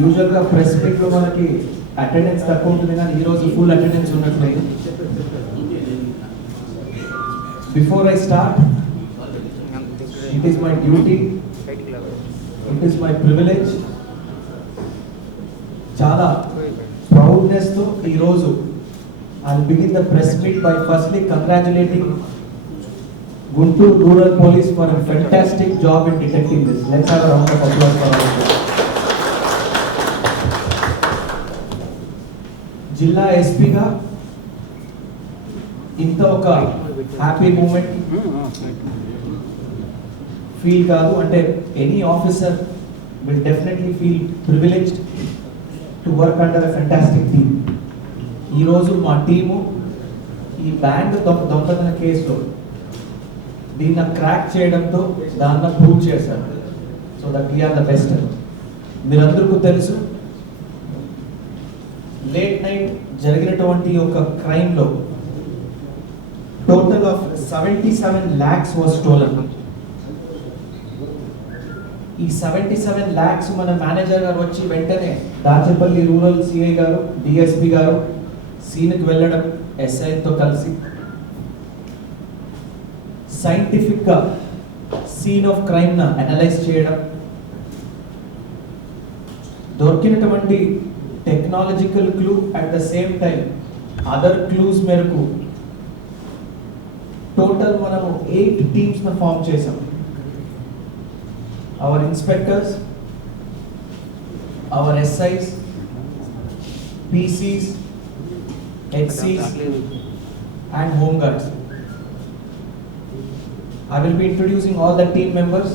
యూజువల్గా ప్రెస్ మీట్లో మనకి అటెండెన్స్ తక్కువ ఉంటుంది, కానీ ఈరోజు ఫుల్ అటెండెన్స్ ఉన్నట్లేదు. Before I start, it is my duty, it is my privilege, చాలా ప్రౌడ్నెస్తో ఈరోజు I'll begin the press meet by firstly congratulating Guntur Rural Police for a fantastic job in detecting this. Let's have a round of applause for our Jilla SP ga inta oka happy moment feel kaadu ante any officer will definitely feel privileged to work under a fantastic team. ఈరోజు మా టీము ఈ బ్యాంక్ దొంగతన కేసులో దీన్ని క్రాక్ చేయడంతో దాన్ని prove చేశారు. So that we're the best. మీరందరికీ తెలుసు, లేట్ నైట్ జరిగినటువంటి ఒక క్రైమ్లో total of 77 lakhs was stolen. ఈ 77 lakhs మన మేనేజర్ గారు వచ్చి వెంటనే దాచేపల్లి రూరల్ సిఐ గారు, డిఎస్పి గారు సీన్కి వెళ్ళడం, ఎస్ఐతో కలిసి సైంటిఫిక్గా సీన్ ఆఫ్ క్రైమ్ను అనలైజ్ చేయడం, దొరికినటువంటి technological clue at the same time other clues మేరకు టోటల్ మనము 8 టీమ్స్ను ఫామ్ చేసాం. Our inspectors, our SIs, PCs, XCs and home guards. I will be introducing all the team members.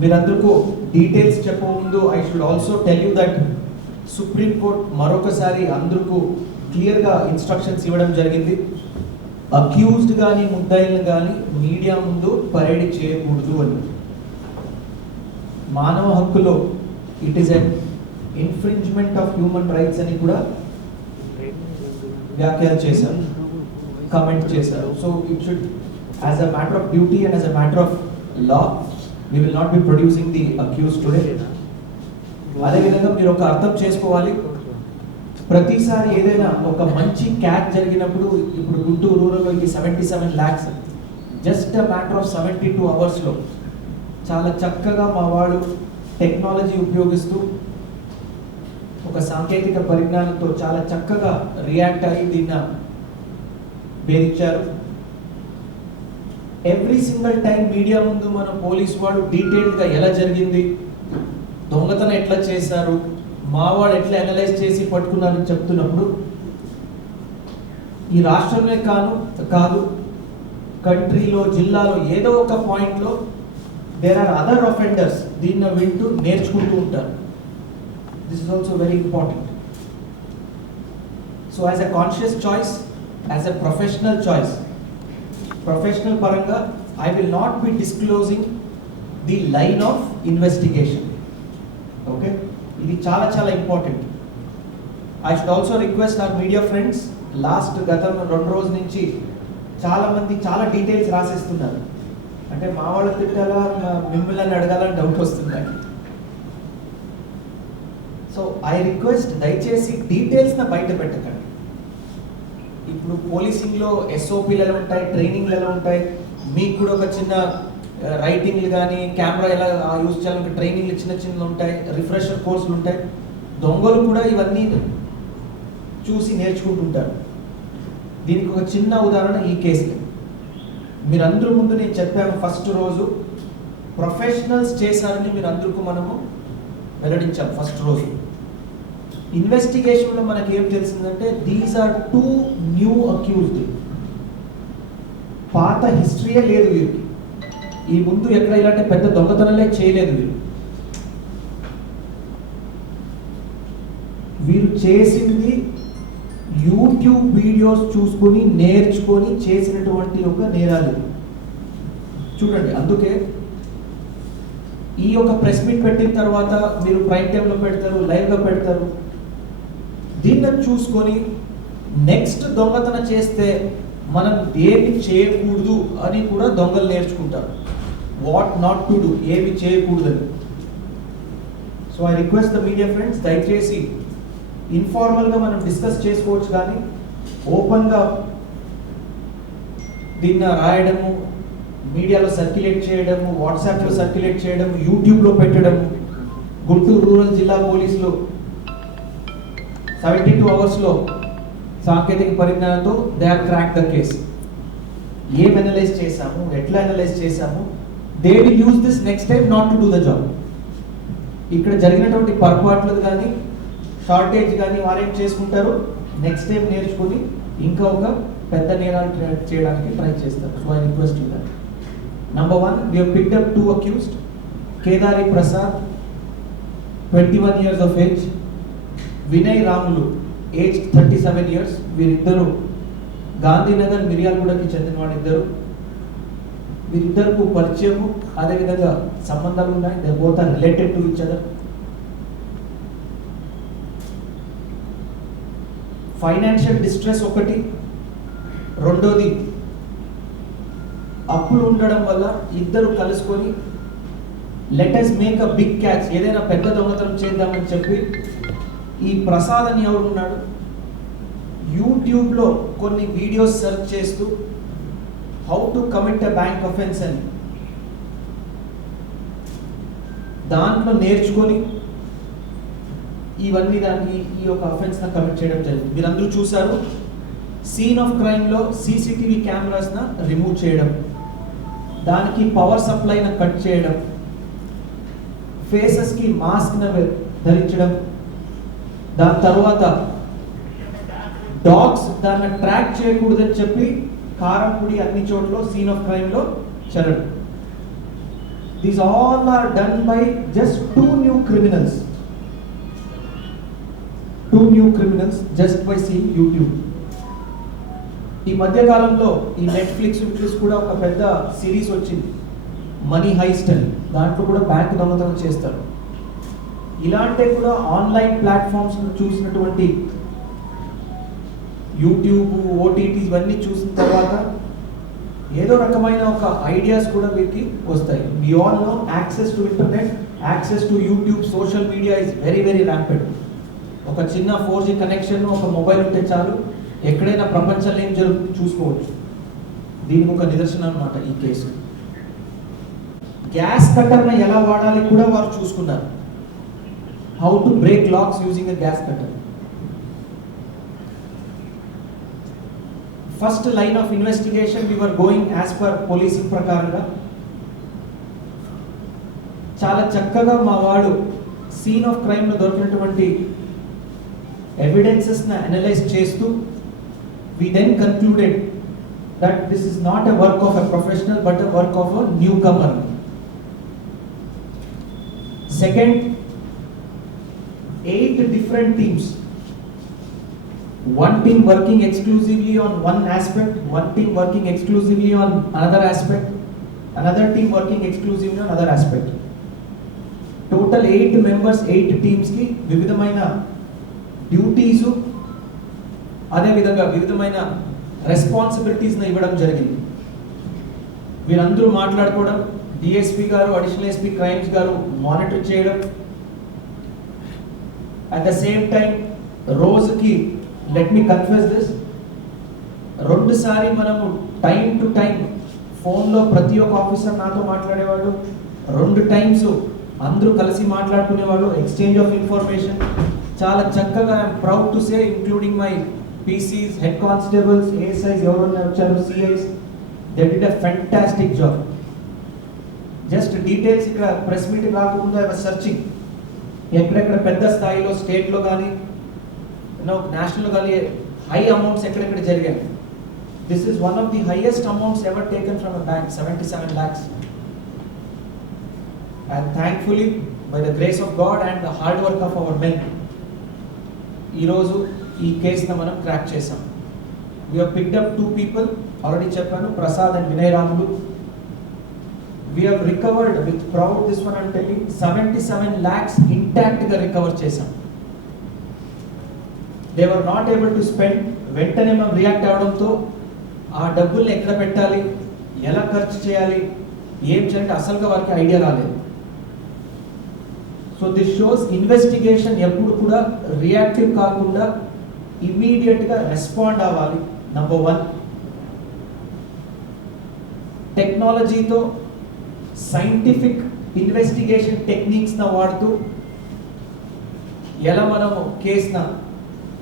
మీరందరికీ డీటెయిల్స్ చెప్పే ముందు I should also tell you that supreme court మరొకసారి అందరికీ క్లియర్గా ఇన్స్ట్రక్షన్స్ ఇవ్వడం జరిగింది. అక్యూజ్డ్ కానీ ముద్దాయిలను కానీ మీడియా ముందు పరేడ్ చేయకూడదు అని. మానవ హక్కులో it is an infringement of human rights అని కూడా వ్యాఖ్యలు చేశారు, కమెంట్ చేశారు. So it should as a matter of duty and as a matter of law we will not be producing the accused today. అదేవిధంగా మీరు ఒక అర్థం చేసుకోవాలి, ప్రతిసారి ఏదైనా ఒక మంచి క్యాచ్ జరిగినప్పుడు, ఇప్పుడు గుంటూరు రూరల్లో ఇది 77 lakhs just a matter of 72 hours చాలా చక్కగా మా వాడు టెక్నాలజీ ఉపయోగిస్తూ ఒక సాంకేతిక పరిజ్ఞానంతో చాలా చక్కగా రియాక్ట్ అయ్యి దీన్ని భేదించారు. ఎవ్రీ సింగిల్ టైం మీడియా ముందు మన పోలీసు వాడు డీటెయిల్డ్గా ఎలా జరిగింది, దొంగతనం ఎట్లా చేశారు, మావాడు ఎట్లా అనలైజ్ చేసి పట్టుకున్నారని చెప్తున్నప్పుడు ఈ రాష్ట్రంలో కాదు కంట్రీలో, జిల్లాలో ఏదో ఒక పాయింట్లో దేర్ ఆర్ అదర్ అఫెండర్స్ దీన్ని వింటూ నేర్చుకుంటూ ఉంటారు. This is also very important. So as a conscious choice, as a professional choice, professional paranga, I will not be disclosing the line of investigation. Okay? ఇది చాలా important. I should also request our media friends, last గతం 2 రోజుల నుంచి చాలా మంది చాలా డీటెయిల్స్ రాసేస్తున్నారు. అంటే మా వాళ్ళ తిట్టాలా మిమ్మల్ని అడగాలని డౌట్ వస్తుంది. సో ఐ రిక్వెస్ట్, దయచేసి డీటెయిల్స్ని బయట పెట్టకండి. ఇప్పుడు పోలీసింగ్లో SOPలు ఎలా ఉంటాయి, ట్రైనింగ్లు ఎలా ఉంటాయి, మీకు కూడా ఒక చిన్న రైటింగ్లు కానీ కెమెరా ఎలా యూజ్ చేయాలంటే ట్రైనింగ్లు చిన్న ఉంటాయి, రిఫ్రెషర్ కోర్సులు ఉంటాయి. దొంగలు కూడా ఇవన్నీ చూసి నేర్చుకుంటుంటారు. దీనికి ఒక చిన్న ఉదాహరణ ఈ కేసులో మీరందరూ ముందు నేను చెప్పాను, ఫస్ట్ రోజు ప్రొఫెషనల్స్ చేశారని మీరందరికీ మనము వెల్లడించాం. ఫస్ట్ రోజు ఇన్వెస్టిగేషన్లో మనకి ఏం తెలిసిందంటే దీస్ ఆర్ 2 న్యూ అక్యూజ్డ్. పాత హిస్టరీయే లేదు వీరికి, ఈ ముందు ఎక్కడ ఇలాంటి పెద్ద దొంగతనాలే చేయలేదు వీరు. వీరు చేసింది యూట్యూబ్ వీడియోస్ చూసుకొని నేర్చుకొని చేసినటువంటి ఒక నేరాలు చూడండి. అందుకే ఈ యొక్క ప్రెస్ మీట్ పెట్టిన తర్వాత మీరు ప్రైమ్ టైంలో పెడతారు, లైవ్గా పెడతారు. దీన్ని చూసుకొని నెక్స్ట్ దొంగతన చేస్తే మనం దేన్ని చేయకూడదు అని కూడా దొంగలు నేర్చుకుంటారు. వాట్ నాట్ టు డూ, ఏమి చేయకూడదని. So I request the media friends, దయచేసి ఇన్ఫార్మల్గా మనం డిస్కస్ చేసుకోవచ్చు, కానీ ఓపెన్గా దీన్ని రాయడము, మీడియాలో సర్క్యులేట్ చేయడము, వాట్సాప్లో సర్క్యులేట్ చేయడం, యూట్యూబ్లో పెట్టడము. గుంటూరు రూరల్ జిల్లా పోలీసులు 72 అవర్స్లో సాంకేతిక పరిజ్ఞానంతో they have crack the case. ఏం అనలైజ్ చేశాము, ఎట్లా అనలైజ్ చేశాము, they will use this next time not to do the job. ఇక్కడ జరిగినటువంటి పొరపాట్లు కానీ షార్టేజ్ కానీ వారేం చేసుకుంటారు, నెక్స్ట్ టైం నేర్చుకుని ఇంకా ఒక పెద్ద నేరాలు చేయడానికి ట్రై చేస్తారు. So I request you that. Number 1, we have picked up 2 accused. Kedari Prasad, 21 years of age. Vinay Ramulu, aged 37 years. వీరిద్దరు గాంధీనగర్ మిర్యాలగూడకి చెందిన వారిద్దరు. వీరిద్దరికి పరిచయము, అదేవిధంగా సంబంధాలు ఉన్నాయి. They both are related to each other. Financial distress ఒకటి, రెండోది అప్పులు ఉండడం వల్ల ఇద్దరు కలుసుకొని let us make a big catch, ఏదైనా పెద్ద దొంగతనం చేద్దామని చెప్పి ఈ ప్రసాద్ అని ఎవరు ఉన్నాడు, యూట్యూబ్లో కొన్ని వీడియోస్ సెర్చ్ చేస్తూ how to commit a bank offence అని దాంట్లో నేర్చుకొని ఇవన్నీ దాన్ని ఈ యొక్క అఫెన్స్ కమిట్ చేయడం జరిగింది. మీరందరూ చూశారు. సీన్ ఆఫ్ క్రైమ్లో సీసీటీవీ కెమెరాస్ను రిమూవ్ చేయడం, దానికి పవర్ సప్లైను కట్ చేయడం, ఫేసెస్కి మాస్క్ను ధరించడం, దాని తర్వాత డాగ్స్ దాన్ని ట్రాక్ చేయకూడదని చెప్పి కారంపొడి అన్ని చోట్ల సీన్ ఆఫ్ క్రైమ్లో చల్లడం. These all are done by just 2 new criminals. 2 new criminals just by seeing YouTube. ఈ మధ్యకాలంలో ఈ నెట్ఫ్లిక్స్ కూడా ఒక పెద్ద సిరీస్ వచ్చింది, మనీ హైస్ట్ అని. దాంట్లో కూడా బ్యాంక్ దొంగతనం చేస్తారు. ఇలాంటి కూడా ఆన్లైన్ ప్లాట్ఫామ్స్ చూసినటువంటి యూట్యూబ్, ఓటీటీ ఇవన్నీ చూసిన తర్వాత ఏదో రకమైన ఒక ఐడియాస్ కూడా వీరికి వస్తాయి. We all know access to internet, access to YouTube, social media is very very ramped. ఒక చిన్న 4G కనెక్షన్, ఒక మొబైల్ ఉంటే చాలు, ఎక్కడైనా ప్రపంచంలో ఏం జరుగుతుంది చూసుకోవచ్చు. దీనికి ఒక నిదర్శనం అన్నమాట ఈ కేసు. గ్యాస్ కట్టర్ని ఎలా వాడాలి కూడా వారు చూసుకున్నారు. How to break locks using a gas cutter. First line of investigation we were going as per policing ప్రకారంగా. చాలా చక్కగా మా వాడు సీన్ ఆఫ్ క్రైమ్లో దొరికినటువంటి ఎవిడెన్సెస్ని అనలైజ్ చేస్తూ we then concluded that this is not a work of a professional but a work of a newcomer. Second, 8 different teams. One team working exclusively on one aspect, one team working exclusively on another aspect, another team working exclusively on another aspect. Total 8 members, 8 teams ki వివిధమైన డ్యూటీస్, అదేవిధంగా వివిధమైన రెస్పాన్సిబిలిటీస్ని ఇవ్వడం జరిగింది. వీరందరూ మాట్లాడుకోవడం, డిఎస్పీ గారు, additional SP crimes గారు మానిటర్ చేయడం, అట్ ద సేమ్ టైం రోజుకి లెట్ మీ కన్ఫెస్ దిస్ 2 సారి మనము టైం టు టైం ఫోన్లో ప్రతి ఒక్క ఆఫీసర్ నాతో మాట్లాడేవాడు, 2 టైమ్స్ అందరూ కలిసి మాట్లాడుకునేవాళ్ళు, ఎక్స్చేంజ్ ఆఫ్ ఇన్ఫర్మేషన్. చాలా చక్కగా I'm proud to say including my PCs, head constables, ASIs, ఎవరైనా వచ్చారు, CIs, they did a fantastic job. Just details ఇక్కడ ప్రెస్ మీటింగ్ రాకముందు I was searching ఎక్కడెక్కడ పెద్ద స్థాయిలో స్టేట్లో కానీ నేషనల్ కానీ హై అమౌంట్స్ ఎక్కడెక్కడ జరిగాయి. This is one of the highest amounts ever taken from a bank, 77 lakhs. And thankfully by the grace of God and the hard work of our men, ఈరోజు ఈ కేసును మనం క్రాక్ చేసాం. We have picked up 2 people, already చెప్పాను, ప్రసాద్ అండ్ Vinay Ramulu. We have recovered with proud, this one I am telling, 77 lakhs intact గా రికవర్ చేసాం. They were not able to spend. వెంటనే మనం రియాక్ట్ అవడంతో ఆ డబ్బుల్ని ఎక్కడ పెట్టాలి, ఎలా ఖర్చు చేయాలి, ఏం చేయాలంటే అసలుగా వారికి ఐడియా రాలేదు. సో దిస్ షోస్ ఇన్వెస్టిగేషన్ ఎప్పుడు కూడా రియాక్టివ్ కాకుండా ఇమీడియట్గా రెస్పాండ్ అవ్వాలి. నంబర్ 1, టెక్నాలజీతో సైంటిఫిక్ ఇన్వెస్టిగేషన్ టెక్నిక్స్ని వాడుతూ ఎలా మనము కేసును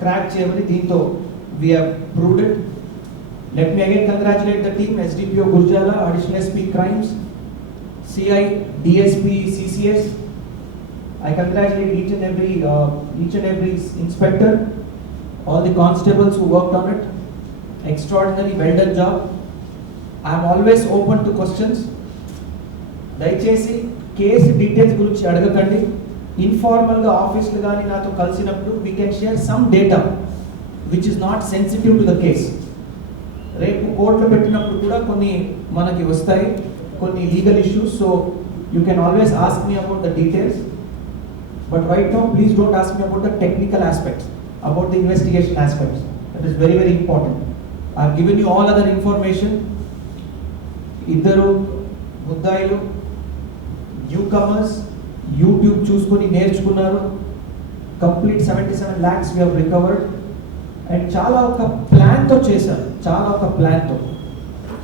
క్రాక్ చేయమని దీంతో we have proved it. Let me again congratulate the team, SDPO Gurjala, Additional SP Crimes, CI, DSP, CCS. I congratulate each and every inspector, all the constables who worked on it. Extraordinary, well done job. I am always open to questions. దయచేసి case details గురించి అడగకండి. ఇన్ఫార్మల్గా ఆఫీస్లో కానీ నాతో కలిసినప్పుడు we can share some data which is not sensitive to the case. రేపు కోర్టులో పెట్టినప్పుడు కూడా కొన్ని మనకి వస్తాయి, కొన్ని legal issues. So you can always ask me about the details, but right now please don't ask me about the technical aspects, about the investigation aspects. That is very very important. I have given you all other information. ఇద్దరు ముద్దాయిలు new comers YouTube చూసుకొని నేర్చుకున్నారు. కంప్లీట్ 77 lakhs we have recovered. And చాలా ఒక ప్లాన్తో చేశారు, చాలా ఒక ప్లాన్తో.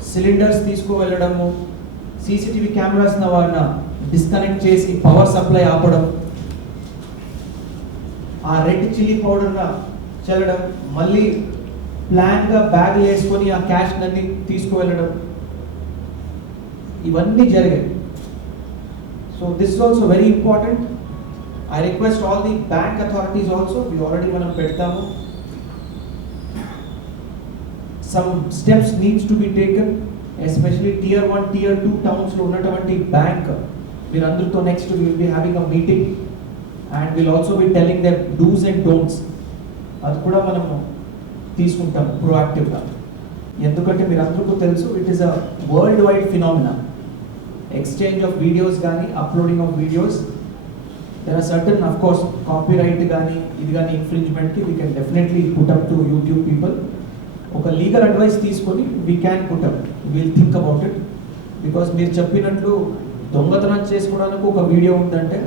సిలిండర్స్ తీసుకువెళ్ళడము, సీసీటీవీ కెమెరాస్ వాడిన డిస్కనెక్ట్ చేసి పవర్ సప్లై ఆపడం, ఆ రెడ్ చిల్లీ పౌడర్న చల్లడం, మళ్ళీ ప్లాన్గా బ్యాగ్లు వేసుకొని ఆ క్యాష్ అన్ని తీసుకువెళ్ళడం, ఇవన్నీ జరిగాయి. So this is also very important. I request all the bank authorities also, already మనం పెడతాము. Some steps needs to be taken, especially tier 1, tier 2 towns lo unnatuvanti bank meerandartho next we will be having a meeting and we'll also be telling them do's and don'ts. Adu kuda manamu teeskuntam proactive ga, endukante meerandarku telusu it is a world wide phenomenon. Exchange of videos gaani, uploading of videos, there are certain of course copyright gaani idi gaani infringement ki we can definitely put up to YouTube people. ఒక legal advice తీసుకొని we can put up, will think about it. Because మీరు చెప్పినట్లు దొంగతనం చేసుకోవడానికి ఒక వీడియో ఉందంటే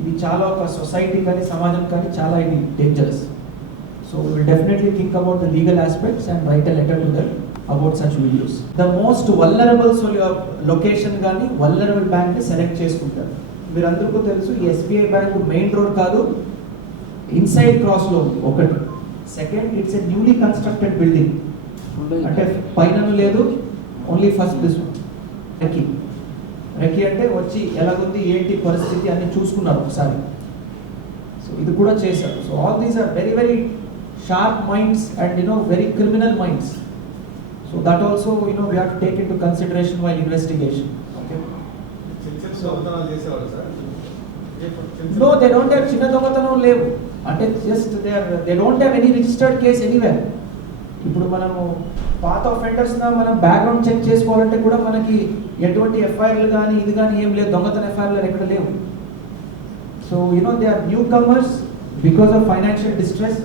ఇది చాలా ఒక సొసైటీ కానీ సమాజం కానీ చాలా ఇది dangerous. So we will definitely think about the legal aspects and write a letter to that about such videos. The most vulnerable location కానీ వల్నరబుల్ బ్యాంక్ని సెలెక్ట్ చేసుకుంటారు. మీరు అందరికీ తెలుసు ఈ ఎస్బీఐ బ్యాంక్ మెయిన్ రోడ్ కాదు, ఇన్సైడ్ క్రాస్లో ఉంది ఒకటి. Second, it's a newly constructed building, అంటే పైన లేదు, only first this recce. Recce అంటే వచ్చి ఎలాగుంది ఏంటి పరిస్థితి అన్ని చూసుకున్నారు ఒకసారి. సో ఇది కూడా చేశారు. So all these are very very sharp minds and very criminal minds. So that also we have to take into consideration while investigation. Okay, no they don't have, చిన్న దొంగతనం లేవు. అంటే just they don't have any registered case anywhere. ఇప్పుడు మనము పాత అఫెండర్స్గా మనం background check చేసుకోవాలంటే కూడా మనకి ఎటువంటి ఎఫ్ఐఆర్లు కానీ ఇది కానీ ఏం లేదు, దొంగతన ఎఫ్ఐఆర్లు ఎక్కడ లేవు. So they are newcomers because of financial distress.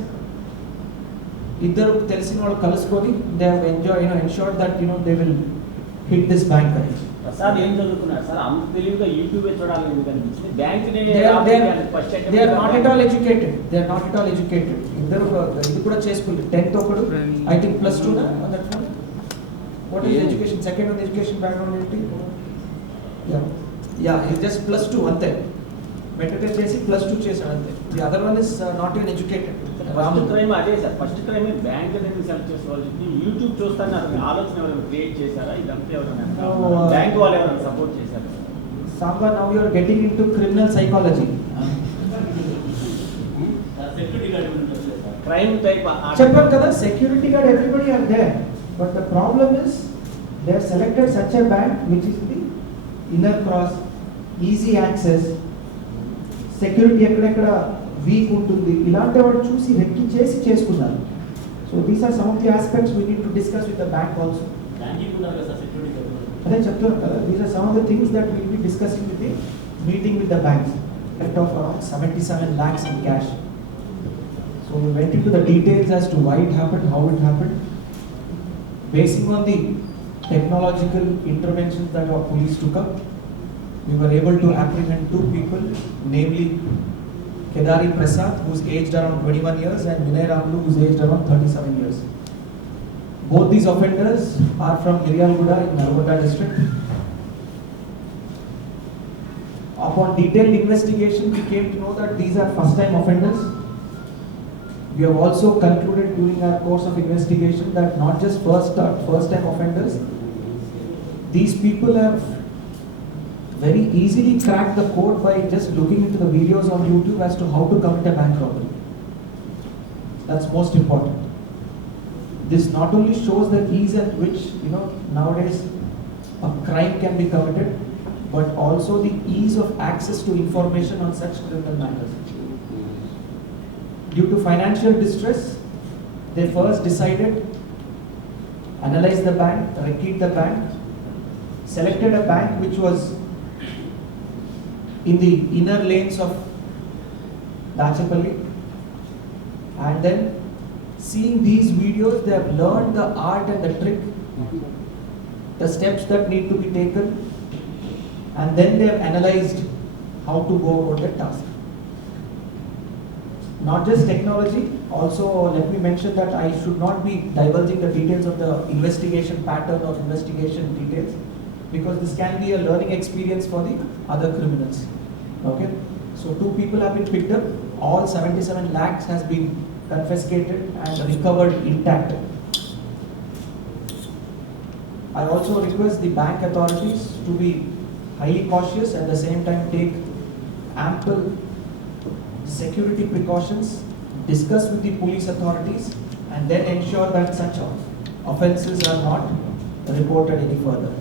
ఇద్దరు తెలిసిన వాళ్ళు కలుసుకొని they have ensured that they will hit this bank అని. సార్ ఏం చదువుకున్నారు సార్? అంత తెలివిగా యూట్యూబ్ చూడాలి ఎందుకనిపించింది? బ్యాంక్ని they are not at all educated, they are not at all educated. ఇద్దరు ఇది కూడా చేసుకుంటారు. 10th ఒకడు, ఐ థింక్ +2 నా that one. What is education? Second on education background ఏంటి? యా ఇస్ జస్ట్ +2 అంతే. మెట్రిక్ చేసి +2 చేశాడు అంతే. The other one is not even educated. First crime అదే సార్, ఫస్ట్ క్రైమ్ బ్యాంక్ అనేది సెలెక్ట్ చేసుకోవాలి. యూట్యూబ్ చూస్తానే అతని ఆలోచన ఎవరైనా క్రియేట్ చేశారా? ఇదంతా ఎవరైనా బ్యాంక్ వాళ్ళు ఎవరైనా సపోర్ట్ చేశారా? Samba, now you are getting into criminal psychology. Security guard crime type చెప్పాను కదా, security guard everybody are there, but the problem is they have selected such a bank which is the inner cross, easy access, security ఎక్కడెక్కడ weak ఉంటుంది, ఇలాంటి వాడు చూసి recce చేసి చేసుకున్నారు. So these are some of the aspects we need to discuss with the bank also. అదే చెప్తున్నాను కదా, these are some of the things that will be discussing with the meeting with the banks. Out of around 77 lakhs in cash. So we went into the details as to why it happened, how it happened. Basing on the technological interventions that our police took up, we were able to apprehend 2 people, namely Kedari Prasad, who is aged around 21 years, and Vinay Ramlu, who is aged around 37 years. Both these offenders are from Miryalguda in Narmada district. Upon detailed investigation, we came to know that these are first-time offenders. We have also concluded during our course of investigation that not just first-time offenders, these people have very easily cracked the code by just looking into the videos on YouTube as to how to commit a bank robbery. That's most important. This not only shows the ease at which, nowadays a crime can be committed, but also the ease of access to information on such criminal matters. Due to financial distress, they first decided, analyze the bank, recruit the bank, selected a bank which was in the inner lanes of Dachapalli, and then seeing these videos, they have learned the art and the trick, the steps that need to be taken, and then they have analyzed how to go about the task. Not just technology, also let me mention that I should not be divulging the details of the investigation pattern or investigation details, because this can be a learning experience for the other criminals. Okay, so 2 people have been picked up, all 77 lakhs has been confiscated and recovered intact. I also request the bank authorities to be highly cautious, at the same time take ample security precautions, discuss with the police authorities, and then ensure that such offences are not reported any further.